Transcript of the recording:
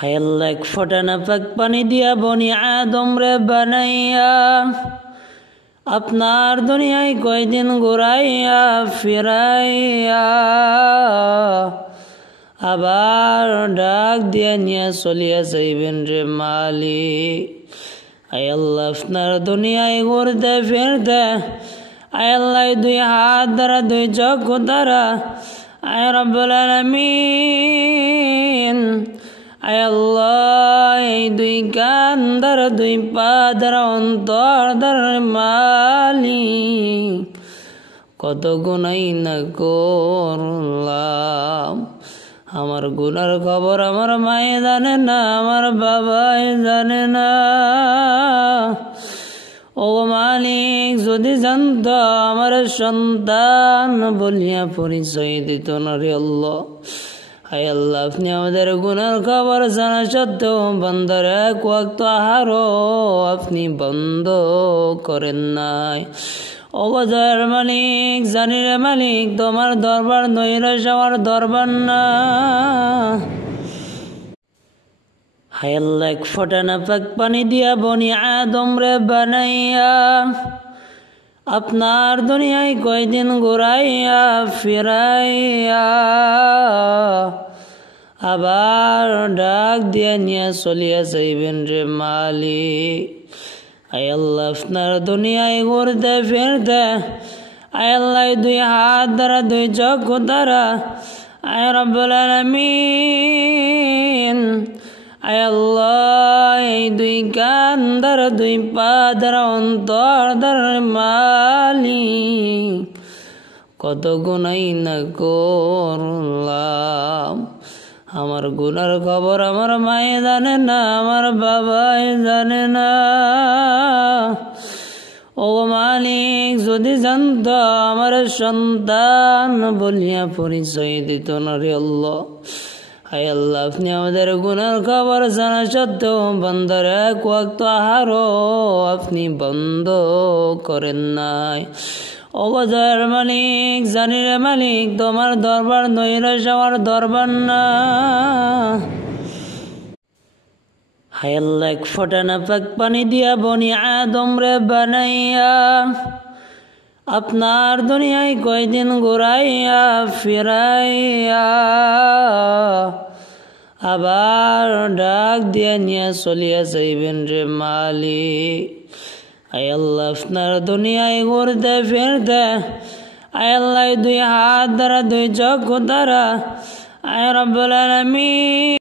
হায় আল্লাহ এক ফোঁটা না পাক পানি দিয়া বনি আদম রে বানাইয়া আপনার দুনিয়ায় কয়দিন ঘুরাইয়া ফিরাইয়া আবার ডাক দিয়া নিয়া চলিয়া যাইবেন রে মালিক। আয় আল্লাহ আপনার দুনিয়ায় ঘুরতে ফিরতে আয় আল্লাহ দুই হাত দ্বারা দুই চক্ষু দ্বারা আয় রব্বুল আলামিন আয় আল্লাহ এই দুই কান দ্বারা দুই পা দ্বারা অন্তর দ্বারা মালিক কত গুনাই না করলাম। আমার গুনার খবর আমার মায়ে জানে না, আমার বাবাই জানে না। ও মালিক যদি জানত আমার সন্তান বলিয়া পরিচয় দিত না রে আল্লাহ। হায় আল্লাহ আপনি আমাদের গুনার খবর জানা সত্ত্বেও বান্দার এক ওয়াক্ত আহারও আপনি বন্ধ করেন নাই। ও গজর মালিক জানি রে মালিক তোমার দরবার নৈরাশ আমার দরবার না। হায় আল্লাহ এক ফোঁটা না পাক পানি দিয়া বনি আদম রে বানাইয়া আপনার দুনিয়ায় কয়দিন ঘুরাইয়া ফিরাইয়া আবার ডাক দিয়া নিয়া চলিয়া যাইবেন রে মালিক। আয় আল্লাহ আপনার দুনিয়ায় ঘুরতে ফিরতে আয় আল্লাহ দুই হাত দ্বারা দুই চক্ষু দ্বারা আয় রব্বুল আলামিন আয় আল্লাহ এই দুই কান দ্বারা দুই পা দ্বারা অন্তর দ্বারা মালিক কত গুনাই না করলাম। আমার গুনার খবর আমার মায়ে জানে না, আমার বাবাই জানে না। ও মালিক যদি জানত আমার সন্তান বলিয়া পরিচয় দিত না রে আল্লাহ। হায় আল্লাহ আপনি আমাদের গুনার খবর জানা সত্ত্বেও বান্দার এক ওয়াক্ত আহারও আপনি বন্ধ করেন নাই। ও গজর মালিক জানি রে মালিক তোমার দরবার নৈরাশ আমার দরবার না। হায় আল্লাহ এক ফোঁটা না পাক পানি দিয়া বনি আদম রে বানাইয়া আপনার দুনিয়ায় কয়দিন ঘুরাইয়া ফিরাইয়া আবার ডাক দিয়া নিয়া চলিয়া যাইবেন রে মালিক। আয় আল্লাহ আপনার দুনিয়ায় ঘুরতে ফিরতে আয় আল্লাহ দুই হাত দ্বারা দুই চক্ষু দ্বারা আয় রব্বুল আলামিন